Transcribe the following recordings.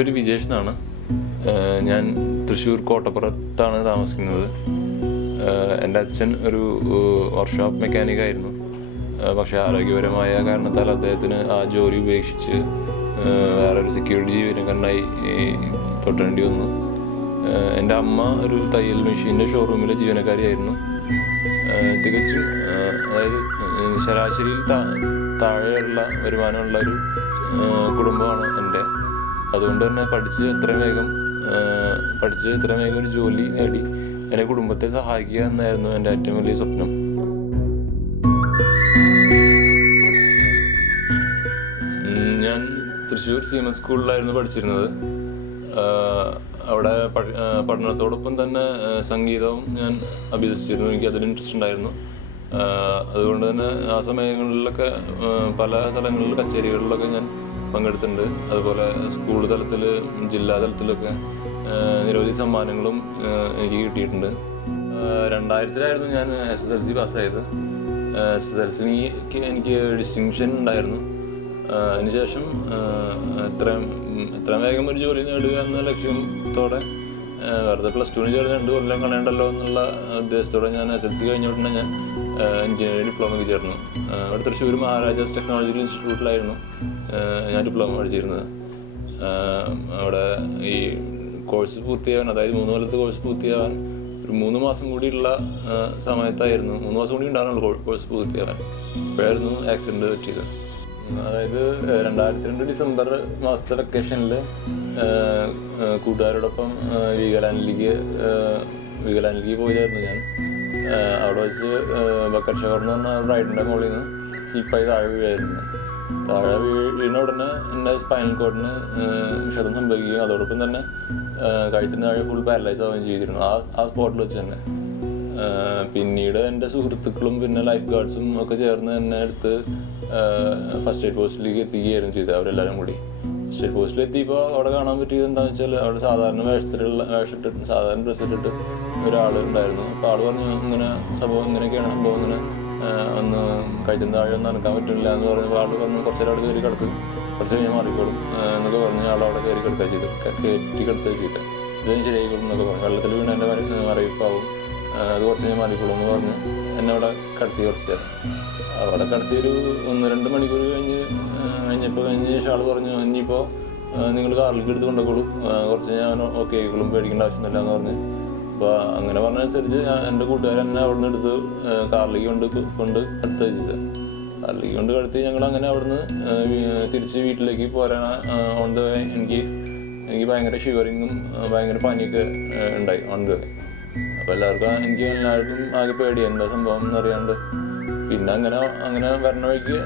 പേര് വിജേഷ് എന്നാണ്. ഞാൻ തൃശ്ശൂർ കോട്ടപ്പുറത്താണ് താമസിക്കുന്നത്. എൻ്റെ അച്ഛൻ ഒരു വർക്ക്ഷോപ്പ് മെക്കാനിക്കായിരുന്നു. പക്ഷേ ആരോഗ്യപരമായ കാരണത്താൽ അദ്ദേഹത്തിന് ആ ജോലി ഉപേക്ഷിച്ച് വേറൊരു സെക്യൂരിറ്റി ജീവനക്കാരനായി തുടരേണ്ടി വന്നു. എൻ്റെ അമ്മ ഒരു തയ്യൽ മെഷീൻ്റെ ഷോറൂമിലെ ജീവനക്കാരിയായിരുന്നു. തികച്ചും അതായത് ശരാശരിയിൽ താഴെയുള്ള വരുമാനമുള്ള ഒരു കുടുംബമാണ് എൻ്റെ. അതുകൊണ്ട് തന്നെ പഠിച്ച് എത്രയും വേഗം ഒരു ജോലി നേടി എൻ്റെ കുടുംബത്തെ സഹായിക്കുക എന്നായിരുന്നു എൻ്റെ ഏറ്റവും വലിയ സ്വപ്നം. ഞാൻ തൃശ്ശൂർ സീമൻ സ്കൂളിലായിരുന്നു പഠിച്ചിരുന്നത്. അവിടെ പഠനത്തോടൊപ്പം തന്നെ സംഗീതവും ഞാൻ അഭ്യസിച്ചിരുന്നു. എനിക്ക് അതിൽ ഇൻട്രസ്റ്റ് ഉണ്ടായിരുന്നു. അതുകൊണ്ട് തന്നെ ആ സമയങ്ങളിലൊക്കെ പല സ്ഥലങ്ങളിലും കച്ചേരികളിലൊക്കെ ഞാൻ പങ്കെടുത്തിട്ടുണ്ട്. അതുപോലെ സ്കൂൾ തലത്തിൽ, ജില്ലാ തലത്തിലൊക്കെ നിരവധി സമ്മാനങ്ങളും എനിക്ക് കിട്ടിയിട്ടുണ്ട്. 2000-ലായിരുന്നു ഞാൻ SSLC പാസ്സായത്. SSLC എനിക്ക് ഡിസ്റ്റിങ്ഷൻ ഉണ്ടായിരുന്നു. അതിനുശേഷം എത്രയും വേഗം ഒരു ജോലി നേടുക എന്ന ലക്ഷ്യത്തോടെ വെറുതെ +2 ചേർന്ന് 2 കൊല്ലം കളയണ്ടല്ലോ എന്നുള്ള ഉദ്ദേശത്തോടെ ഞാൻ SSLC കഴിഞ്ഞ ഉടനെ ഞാൻ എഞ്ചിനീയറിംഗ് ഡിപ്ലോമയ്ക്ക് ചേർന്നു. അവിടെ തൃശ്ശൂർ മഹാരാജാസ് ടെക്നോളജിക്കൽ ഇൻസ്റ്റിറ്റ്യൂട്ടിലായിരുന്നു ഞാൻ ഡിപ്ലോമ പഠിച്ചിരുന്നത്. അവിടെ ഈ കോഴ്സ് പൂർത്തിയാവാൻ, അതായത് 3 കൊല്ലത്തെ കോഴ്സ് പൂർത്തിയാവാൻ ഒരു 3 മാസം കൂടിയുള്ള സമയത്തായിരുന്നു, 3 മാസം കൂടി ഉണ്ടാകുന്നുള്ളൂ കോഴ്സ് പൂർത്തിയാവാൻ. അപ്പോഴായിരുന്നു ആക്സിഡൻറ്റ് പറ്റിയത്. അതായത് 2002 ഡിസംബർ മാസത്തെ വെക്കേഷനിൽ കൂട്ടുകാരോടൊപ്പം വീഗാലാൻഡിലേക്ക് പോയതായിരുന്നു ഞാൻ. അവിടെ വെച്ച് ബക്കർ ഷവർ എന്ന് പറഞ്ഞ റൈഡിൻ്റെ മുകളിൽ നിന്ന് സ്ലിപ്പായി താഴെ വീഴായിരുന്നു. താഴെ വീണ ഉടനെ എൻ്റെ സ്പൈനൽ കോഡിന് ക്ഷതം സംഭവിക്കുകയും അതോടൊപ്പം തന്നെ കഴുത്തിന് താഴെ ഫുൾ പാരലൈസ് ആവുകയും ചെയ്തിരുന്നു ആ സ്പോട്ടിൽ വെച്ച് തന്നെ. പിന്നീട് എൻ്റെ സുഹൃത്തുക്കളും പിന്നെ ലൈഫ് ഗാർഡ്സും ഒക്കെ ചേർന്ന് എന്നെ എടുത്ത് ഫസ്റ്റ് എയ്ഡ് പോസ്റ്റിലേക്ക് എത്തിക്കുകയായിരുന്നു ചെയ്തത്. അവരെല്ലാവരും കൂടി ഫസ്റ്റ് എയ്ഡ് പോസ്റ്റിൽ എത്തിയപ്പോൾ അവിടെ കാണാൻ പറ്റിയത് എന്താണെന്ന് വെച്ചാൽ അവിടെ സാധാരണ സാധാരണ ഡ്രസ്സ് ഇട്ടിട്ട് ഒരാൾ ഉണ്ടായിരുന്നു. അപ്പോൾ ആൾ പറഞ്ഞു, ഇങ്ങനെയൊക്കെയാണ് സംഭവം, ഇങ്ങനെ ഒന്ന് കഴുത്തിന് താഴെ ഒന്നും നനക്കാൻ പറ്റില്ല എന്ന് പറഞ്ഞപ്പോൾ ആൾ പറഞ്ഞു കുറച്ച് നേരം അവിടെ കയറി കിടക്ക്, കുറച്ച് കഴിഞ്ഞാൽ മാറിക്കോളും എന്നൊക്കെ പറഞ്ഞ് ആളവിടെ കയറ്റി കിടക്കുക ചെയ്തിട്ട് ഇതിന് ശരിയായിക്കോളും എന്നൊക്കെ പറഞ്ഞു. വെള്ളത്തിൽ വീണ് എൻ്റെ മറിയിപ്പാവും, അത് കുറച്ച് കഴിഞ്ഞാൽ മാറിക്കോളും എന്ന് പറഞ്ഞ് എന്നെ അവിടെ കിടത്തി കുറച്ച് നേരം. അവിടെ കിടത്തി ഒരു 1-2 മണിക്കൂർ കഴിഞ്ഞ ശേഷം ആൾ പറഞ്ഞു, ഇനിയിപ്പോൾ നിങ്ങൾ കാറിലേക്ക് എടുത്ത് കൊണ്ടുപോകും, കുറച്ച് ഞാൻ ഓക്കെ ആയിക്കോളും, പേടിക്കേണ്ട ആവശ്യമൊന്നുമില്ല എന്ന് പറഞ്ഞ്. അപ്പോൾ അങ്ങനെ പറഞ്ഞതനുസരിച്ച് എൻ്റെ കൂട്ടുകാരൻ എന്നെ അവിടെ നിന്ന് എടുത്ത് കാറിലേക്ക് കൊണ്ട് അടുത്ത് വെച്ചത്. കാറിലേക്ക് കൊണ്ട് കിടത്തി ഞങ്ങൾ അങ്ങനെ അവിടുന്ന് തിരിച്ച് വീട്ടിലേക്ക് പോരാൻ ഓൺ ദ വേ എനിക്ക് ഭയങ്കര ഷിവറിങ്ങും ഭയങ്കര പനിയൊക്കെ ഉണ്ടായി ഓൺ ദ വേ. അപ്പോൾ എല്ലാവർക്കും ആകെ പേടി, എന്താ സംഭവം എന്നറിയാണ്ട്. പിന്നെ അങ്ങനെ വരണ വഴിക്ക്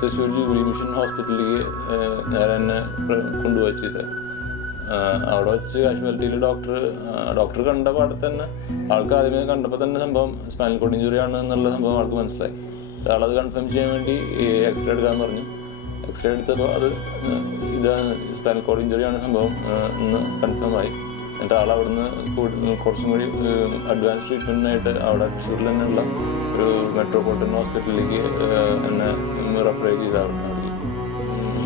തൃശ്ശൂർ ജൂബിലി മിഷൻ ഹോസ്പിറ്റലിലേക്ക് നേരെ എന്നെ കൊണ്ടുപോയി ചെയ്തത്. അവിടെ വെച്ച് കാഷ്വാലിറ്റിയിൽ ഡോക്ടർ കണ്ട പാടെ തന്നെ ആൾക്ക് ആദ്യമേ കണ്ടപ്പോൾ തന്നെ സംഭവം സ്പൈനൽ കോഡ് ഇഞ്ചുറി ആണ് എന്നുള്ള സംഭവം ആൾക്ക് മനസ്സിലായി. ആളത് കൺഫേം ചെയ്യാൻ വേണ്ടി എക്സ്റേ എടുക്കാൻ പറഞ്ഞു. എക്സ്റേ എടുത്തപ്പോൾ അത് സ്പൈനൽ കോഡ് ഇഞ്ചുറിയാണ് സംഭവം എന്ന് കൺഫേം ആയി. എന്നിട്ട് ആൾ അവിടുന്ന് കുറച്ചും കൂടി അഡ്വാൻസ് ട്രീറ്റ്മെൻറ്റിനായിട്ട് അവിടെ തൃശ്ശൂരിൽ തന്നെയുള്ള ഒരു മെട്രോപൊളിറ്റൻ ഹോസ്പിറ്റലിലേക്ക് എന്നെ റെഫർ ചെയ്താണ്.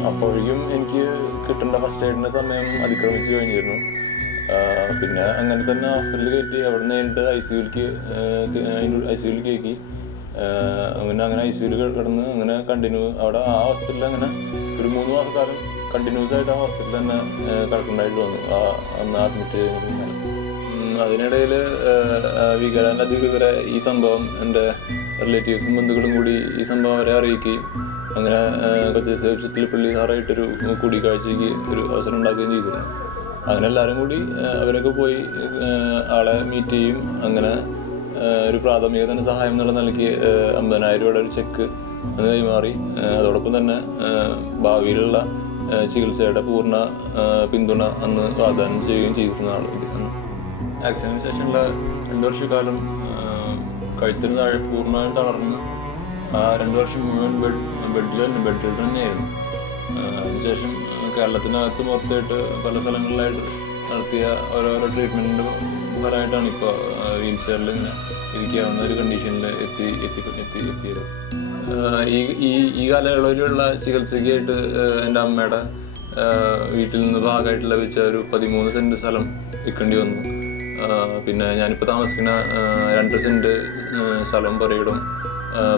അപ്പോഴേക്കും എനിക്ക് കിട്ടേണ്ട ഫസ്റ്റ് എയ്ഡിൻ്റെ സമയം അതിക്രമിച്ച് കഴിഞ്ഞിരുന്നു. പിന്നെ അങ്ങനെ തന്നെ ഹോസ്പിറ്റലിൽ കയറ്റി അവിടെ നേരിട്ട് ICUലേക്ക് കയറ്റി. അങ്ങനെ ICUയിൽ കിടന്ന് അങ്ങനെ അവിടെ ആ ഹോസ്പിറ്റലിൽ അങ്ങനെ ഒരു 3 മാസക്കാലം കണ്ടിന്യൂസ് ആയിട്ട് ആ ഹോസ്പിറ്റലിൽ തന്നെ കിടക്കേണ്ടതായിട്ട് വന്നു. അന്ന് അഡ്മിറ്റ് ചെയ്യുന്നത്. അതിനിടയിൽ വീഗാലാൻഡ് അധികൃതരെ ഈ സംഭവം എൻ്റെ റിലേറ്റീവ്സും ബന്ധുക്കളും കൂടി ഈ സംഭവം അവരെ അറിയിക്കുകയും അങ്ങനെ കൊച്ചി ചിത്തിലപ്പള്ളി സാറായിട്ടൊരു കൂടിക്കാഴ്ചയ്ക്ക് ഒരു അവസരം ഉണ്ടാക്കുകയും ചെയ്തിരുന്നു. അങ്ങനെ എല്ലാവരും കൂടി അവരൊക്കെ പോയി ആളെ മീറ്റ് ചെയ്യും. അങ്ങനെ ഒരു പ്രാഥമിക തന്നെ സഹായം എന്നുള്ള നിലയ്ക്ക് 50,000 രൂപയുടെ ഒരു ചെക്ക് അത് കൈമാറി. അതോടൊപ്പം തന്നെ ഭാവിയിലുള്ള ചികിത്സയുടെ പൂർണ്ണ പിന്തുണ അന്ന് വാഗ്ദാനം ചെയ്യുകയും ചെയ്തിരുന്നതാണ്. ആക്സിഡന്റിന് ശേഷമുള്ള 2 വർഷക്കാലം കഴുത്തിന് താഴെ പൂർണ്ണമായും തളർന്ന് ആ 2 വർഷം മുഴുവൻ ബെഡിൽ തന്നെയായിരുന്നു. അതിനുശേഷം കേരളത്തിനകത്ത് പുറത്തായിട്ട് പല സ്ഥലങ്ങളിലായിട്ട് നടത്തിയ ഓരോരോ ട്രീറ്റ്മെൻറ്റിൻ്റെ ഫലമായിട്ടാണ് ഇപ്പോൾ വീൽ ചെയറിൽ ഇങ്ങനെ ഇരിക്കാവുന്ന ഒരു കണ്ടീഷനിൽ എത്തിയത്. ഈ കാലയളവിലുള്ള ചികിത്സയ്ക്കായിട്ട് എൻ്റെ അമ്മയുടെ വീട്ടിൽ നിന്ന് ഭാഗമായിട്ട് ലഭിച്ച ഒരു 13 സെൻറ്റ് സ്ഥലം വിൽക്കേണ്ടി വന്നു. പിന്നെ ഞാനിപ്പോൾ താമസിക്കുന്ന 2 സെൻറ്റ് സ്ഥലം പുരയിടം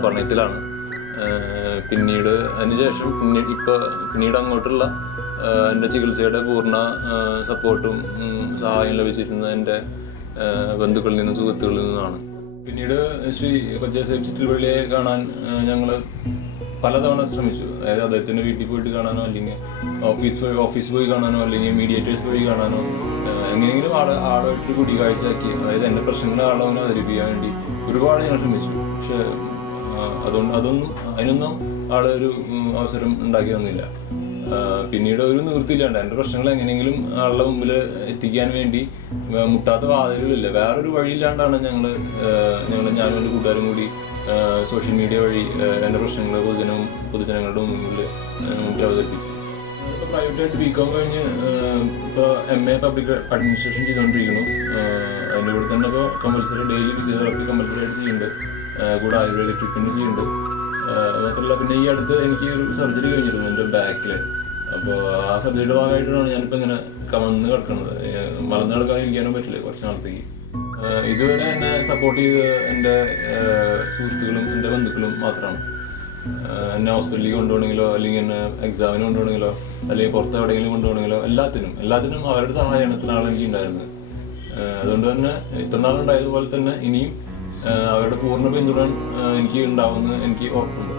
പണയത്തിലാണ്. പിന്നീട് അതിനുശേഷം പിന്നീട് അങ്ങോട്ടുള്ള എൻ്റെ ചികിത്സയുടെ പൂർണ്ണ സപ്പോർട്ടും സഹായം ലഭിച്ചിരുന്നത് എൻ്റെ ബന്ധുക്കളിൽ നിന്നും സുഹൃത്തുക്കളിൽ നിന്നുമാണ്. പിന്നീട് ശ്രീ കൊച്ചേസേബ് ചിറ്റിൽപ്പള്ളിയെ കാണാൻ ഞങ്ങൾ പലതവണ ശ്രമിച്ചു. അതായത് അദ്ദേഹത്തിൻ്റെ വീട്ടിൽ പോയിട്ട് കാണാനോ, അല്ലെങ്കിൽ ഓഫീസ് പോയി കാണാനോ, അല്ലെങ്കിൽ മീഡിയേറ്റേഴ്സ് പോയി കാണാനോ, എങ്ങനെയെങ്കിലും ആളായിട്ട് കൂടിക്കാഴ്ചയാക്കി, അതായത് എൻ്റെ പ്രശ്നങ്ങളെ ആളവനെ അവതരിപ്പിക്കാൻ വേണ്ടി ഒരുപാട് ഞങ്ങൾ ശ്രമിച്ചു. പക്ഷെ അതിനൊന്നും ആളൊരു അവസരം ഉണ്ടാക്കി തന്നില്ല. പിന്നീട് ഒരു നിവൃത്തിയില്ലാണ്ട് എൻ്റെ പ്രശ്നങ്ങൾ എങ്ങനെയെങ്കിലും ആളുടെ മുമ്പിൽ എത്തിക്കാൻ വേണ്ടി മുട്ടാത്ത വാതിലുകളില്ല, വേറൊരു വഴിയില്ലാണ്ടാണ് ഞാനും എൻ്റെ കൂട്ടുകാരും കൂടി സോഷ്യൽ മീഡിയ വഴി എൻ്റെ പ്രശ്നങ്ങൾ പൊതുജനങ്ങളുടെ മുമ്പിൽ അവതരിപ്പിച്ചു. ഇപ്പോൾ പ്രൈവറ്റായിട്ട് BCom കഴിഞ്ഞ് ഇപ്പോൾ MA പബ്ലിക് അഡ്മിനിസ്ട്രേഷൻ ചെയ്തുകൊണ്ടിരിക്കുന്നു. അതിൻ്റെ കൂടെ തന്നെ ഇപ്പോൾ കമ്പൽസറി ഡെയിലി ഫിസിയോതെറാപ്പി കമ്പൽസറി ആയിട്ട് ചെയ്യുന്നുണ്ട്. കൂടെ ആയുർവേദിക് ട്രീറ്റ്മെൻറ്റ് ചെയ്യുന്നുണ്ട്. മാത്രമല്ല പിന്നെ ഈ അടുത്ത് എനിക്ക് ഒരു സർജറി കഴിഞ്ഞിരുന്നു എൻ്റെ ബാക്കിൽ. അപ്പോൾ ആ സർജറിയുടെ ഭാഗമായിട്ടാണ് ഞാനിപ്പോൾ ഇങ്ങനെ കമന്ന് കിടക്കുന്നത്. മലന്ന് കിടക്കാതിരിക്കാനും പറ്റില്ല കുറച്ച് നാളത്തേക്ക്. ഇതുവരെ എന്നെ സപ്പോർട്ട് ചെയ്ത് എൻ്റെ സുഹൃത്തുക്കളും എൻ്റെ ബന്ധുക്കളും മാത്രമാണ്. എന്നെ ഹോസ്പിറ്റലിലേക്ക് കൊണ്ടുപോകണമെങ്കിലോ, അല്ലെങ്കിൽ എന്നെ എക്സാമിന് കൊണ്ടുപോകണമെങ്കിലോ, അല്ലെങ്കിൽ പുറത്ത് എവിടെയെങ്കിലും കൊണ്ടുപോകണമെങ്കിലോ എല്ലാത്തിനും അവരുടെ സഹായമാണ് ഇത്ര നാൾ എനിക്ക് ഉണ്ടായിരുന്നത്. അതുകൊണ്ട് തന്നെ ഇത്ര നാളുണ്ടായതുപോലെ തന്നെ ഇനിയും അവരുടെ പൂർണ്ണ പിന്തുണ എനിക്ക് ഉണ്ടാവുമെന്ന് എനിക്ക് ഉറപ്പുണ്ട്.